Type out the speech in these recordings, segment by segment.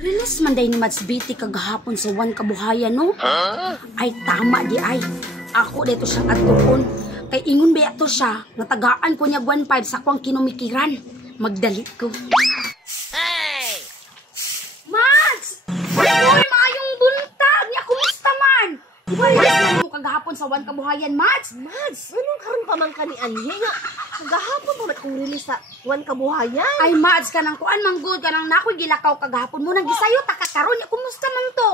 Release man day ni Mads Biti kagahapon sa One Kabuhayan, no? Ay, tama di ay. Ako dito siyang atuon. Kay ingon ba ito siya, natagaan ko niya 1.5 sa akong kinumikiran. Magdalit ko. Hey! Mads! Uy, maayong buntag niya. Kumusta man? Release mo kagahapon sa One Kabuhayan, Mads? Mads, anong karon pa man ka ni Anhe nga? Kagahapon pa ba't kong release sa One Kabuhayan? Ay, Mads, kanang kuan manggod, kanang nakoy gilakaw kagahapon mo. Nagisayo, takakaroon niya. Kumusta man to?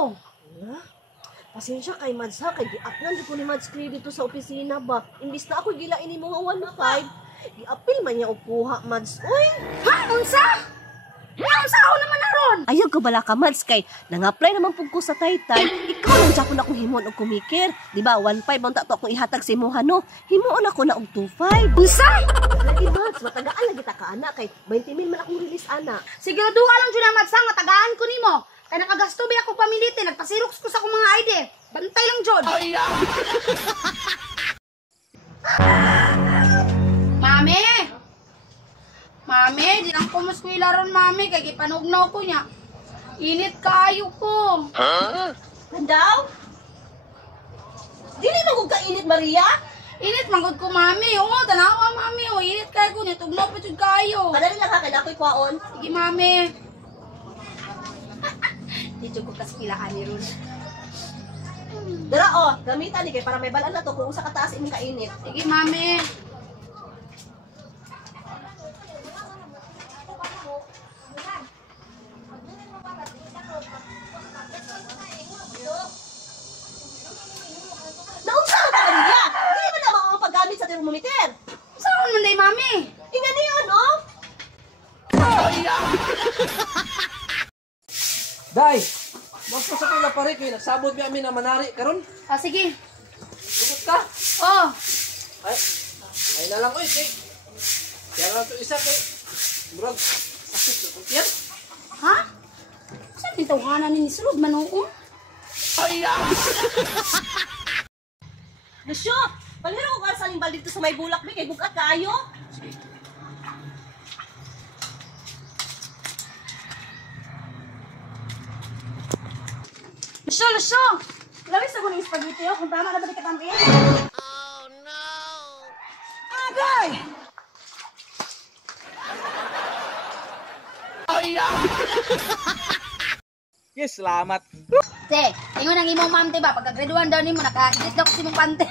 Pasensya kay Mads ha, kay gi-upload ko ni Mads Credit dito sa opisina ba. Imbis na ako gilain ni mga 1.5, gi-apil man niya upuha, Mads. Uy! Ha? Unsa? Unsa ako naman naron? Ayaw ka bala ka, Mads, kay nang-apply naman po ko sa Taytay. Ikaw lang dyan akong himon o kumikir. Diba, 1.5 ang tato akong ihatag sa imuha, no? Himoon ako na og 2.5. Unsa? Lagi, Mads, matagaan lagi ta ka, ana, kay 20,000 man akong release, ana. Siguraduha lang dyan na, Mads, ha? Matagaan ko nimo. Kaya nakagasto ba ako pamiliti, nagpasirox ko sa akong mga ID. Bantay lang, Jod. Mami! Mami, di lang ko maskwilaron, Mami. Kaya kipanugnaw ko niya. Init kaayo ko. Handaw? Dili na kong kainit, Maria? Init manggod ko, Mami. Oo, tanawa, Mami. O, init kayo ko niya. Tugnaw pa dyan kayo. Madali lang ha, kaya ako'y kwaon. Sige, Mami. Dito ko kaspilaan ni Ron. Dara, oh, gamitan ni kay para may balaan na to kung usa ka taas imong kainit. Sige, Mami. Naunsa ka Maria? Dili man na mga paggamit sa thermometer. Saan mo na, Mami? Ingani yun, oh. Day, basta sa pila pare kay nagsabot mi amin na manari karon. Ah, sige. Sugot ka. Oh. Ay na lang oy kay. Kaya lang to isa kay. Murag sakit ko yan. Ha? Saan yung tawanan ni Sulod Manoon? Lucio, palihiro ko ka sa limbal dito sa may bulak mi kay bugat kaayo. Lusyo! Lawis ako ng spaghetti, oh. Kung tama na ba di katampi? Oh, no! Agay! Yes, salamat. Te, ingon ang imong ma'am, diba? Pagka-graduan daw nimo, naka-edit na ko si mong pante.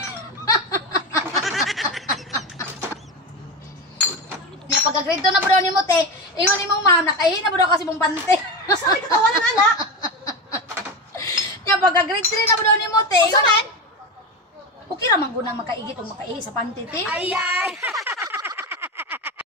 Pagka-grade na po daw nimo, te, ingon imong ma'am, naka-edit na po daw kasi mong pante. Saan ka tawanan, anak? Pagka-grade 3 na po daw nimo, te. Okay naman gunang makaigit o makaihi sa pante, te. Ay!